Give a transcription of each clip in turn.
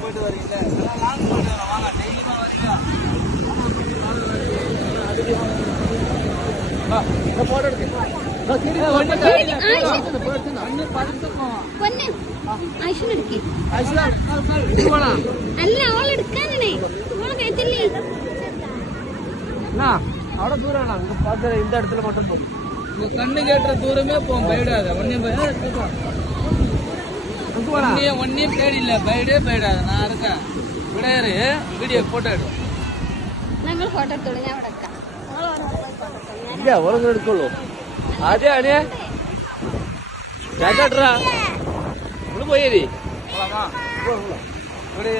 போயிட்டு வரீங்க வாங்க டெய்லியுமா അവിടെ ദൂരാണ് இந்த இடத்துல மட்டும் போகும் கண்ணு கேட்டுற தூரமே போகும் பயிடாத ஒன்னையும் பேடில்ல பயிடே பயிடாத நான் இருக்கேன் விடையாரு வீடியோ போட்டோ எடு ഞങ്ങൾ ഫോട്ടോ എടുത്തോളൂ ഞാൻ ഇവിടെ ഇല്ല ഓരോ എടുക്കുള്ളൂ ആദ്യം അണിയാ ചേട്ടാ உள்ள போயிரு போலாமா இப்படி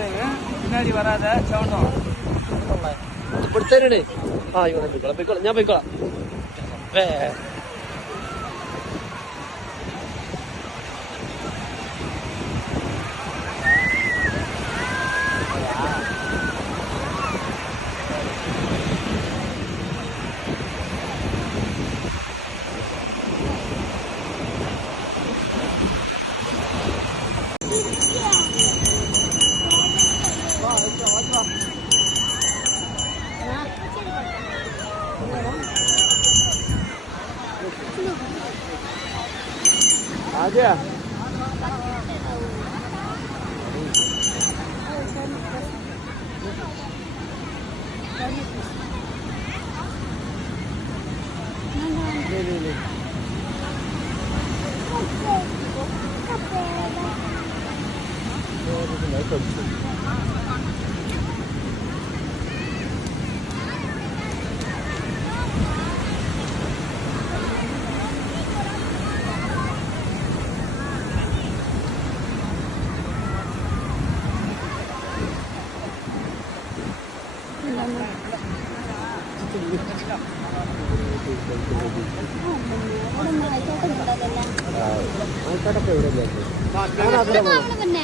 பின்னாடி வராத சவுண்டம் இப்படி தருடு இவனை போய்க்கோளா ഞാൻ പോയിക്കോളാം आजा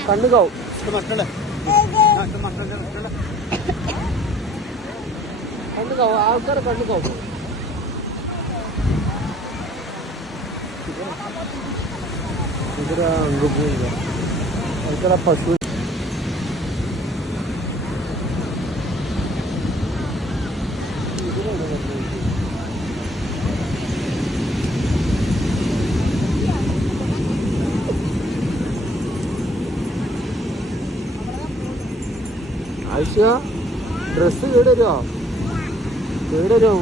കണ്ണുകാവും കണ്ണുകാവും ആൾക്കാരെ കണ്ണുകാവും ഇതര അംഗപൂർവ ഇതര പശു ആയിഷ ഡ്രസ്സ് കേടുവരുമോ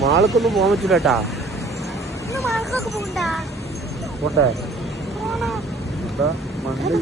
മാൾക്കൊന്നും പോകാൻ പറ്റില്ല കേട്ടാ പോട്ടെ മണ്ണിൽ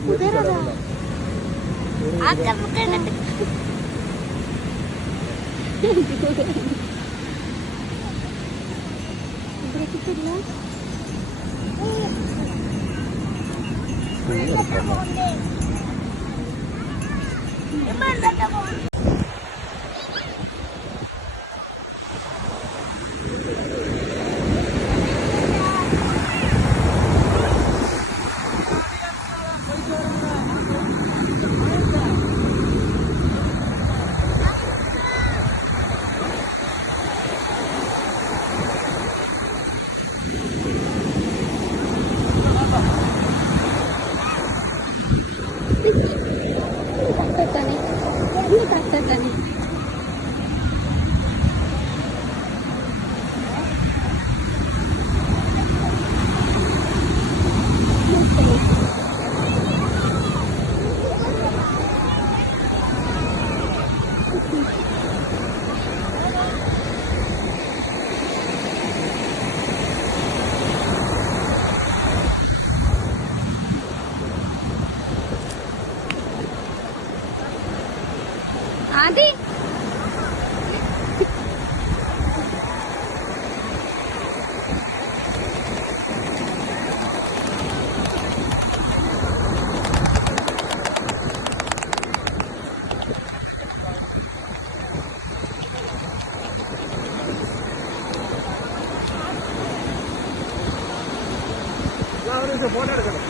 ഫോട്ടോ എടുക്കണം.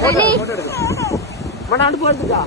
ഫോട്ടോ എടുക്കണം. മണ്ണാണ്ട് പോയിട്ടാ